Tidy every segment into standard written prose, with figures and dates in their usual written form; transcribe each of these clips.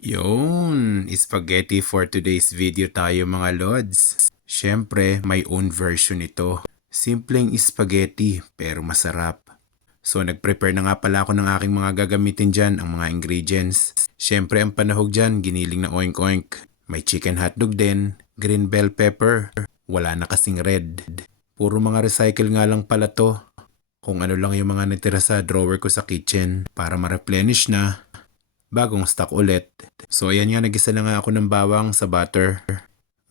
Yun, spaghetti for today's video tayo mga lods. Siyempre, may own version ito. Simpleng spaghetti pero masarap. So nag-prepare na nga pala ako ng aking mga gagamitin dyan, ang mga ingredients. Siyempre ang panahog dyan, giniling na oink oink. May chicken hotdog din, green bell pepper, wala na kasing red. Puro mga recycle nga lang pala to. Kung ano lang yung mga natira sa drawer ko sa kitchen para ma-replenish na. Bagong stock ulit. So ayan nga, nagisa na nga ako ng bawang sa butter.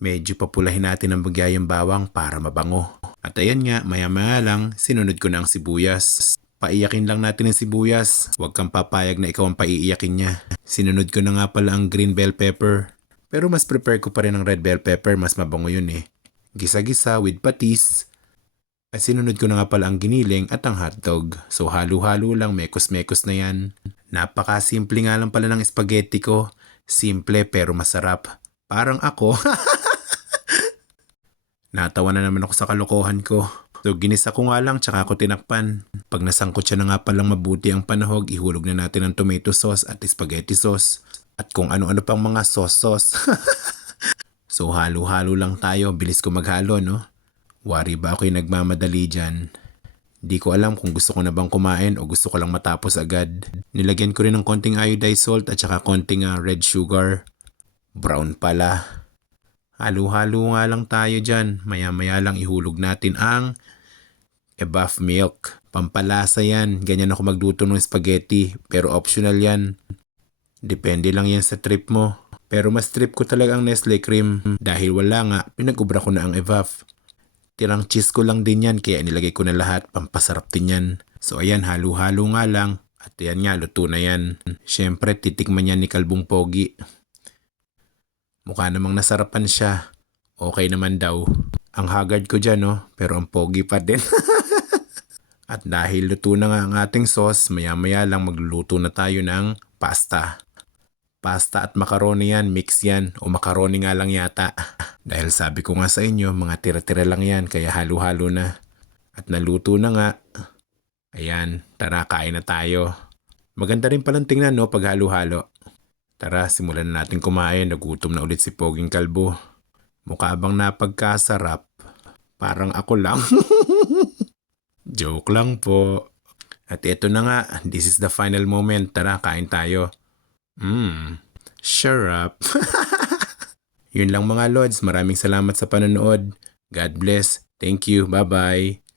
Medyo papulahin natin ang bagay yung bawang para mabango. At ayan nga, maya-maya lang, sinunod ko na ang sibuyas. Paiyakin lang natin ang sibuyas. Huwag kang papayag na ikaw ang paiiyakin niya. Sinunod ko na nga pala ang green bell pepper. Pero mas prepare ko pa rin ang red bell pepper, mas mabango yun eh. Gisa-gisa with patis. At sinunod ko na nga pala ang giniling at ang hotdog. So halo-halo lang, mekos-mekos na yan. Napaka-simple nga lang pala ng spaghetti ko. Simple pero masarap. Parang ako. Natawa na naman ako sa kalokohan ko. So ginisa ko nga lang tsaka ako tinakpan. Pag nasangkot siya na nga palang mabuti ang panahog, ihulog na natin ang tomato sauce at spaghetti sauce. At kung ano-ano pang mga sauce. So halo-halo lang tayo. Bilis ko maghalo, no? Wari ba ako yung nagmamadali dyan? Di ko alam kung gusto ko na bang kumain o gusto ko lang matapos agad. Nilagyan ko rin ng konting iodized salt at saka konting red sugar. Brown pala. Halo-halo nga lang tayo dyan. Maya-maya lang ihulog natin ang evaff milk. Pampalasa yan. Ganyan ako magluto ng spaghetti. Pero optional yan. Depende lang yan sa trip mo. Pero mas trip ko talaga ang Nestle cream. Dahil wala nga, pinag-ubra ko na ang evaff. Tirang cheese ko lang din yan kaya nilagay ko na lahat, pampasarap din yan. So ayan, halo-halo nga lang. At ayan nga, luto na yan. Siyempre, titikman yan ni Kalbong Pogi. Mukha namang nasarapan siya. Okay naman daw. Ang haggard ko dyan, no? Pero ang pogi pa din. At dahil luto na nga ang ating sauce, maya-maya lang magluluto na tayo ng pasta. Pasta at macaroni yan, mix yan, o macaroni nga lang yata. Dahil sabi ko nga sa inyo, mga tira-tira lang yan, kaya halo-halo na. At naluto na nga. Ayan, tara kain na tayo. Maganda rin palang tingnan, no, pag halo-halo. Tara, simulan na natin kumain, nagutom na ulit si Poging Kalbo. Mukha bang napagkasarap? Parang ako lang. Joke lang po. At eto na nga, this is the final moment, tara kain tayo. Sure up. Yun lang mga lods, maraming salamat sa panonood. God bless. Thank you. Bye-bye.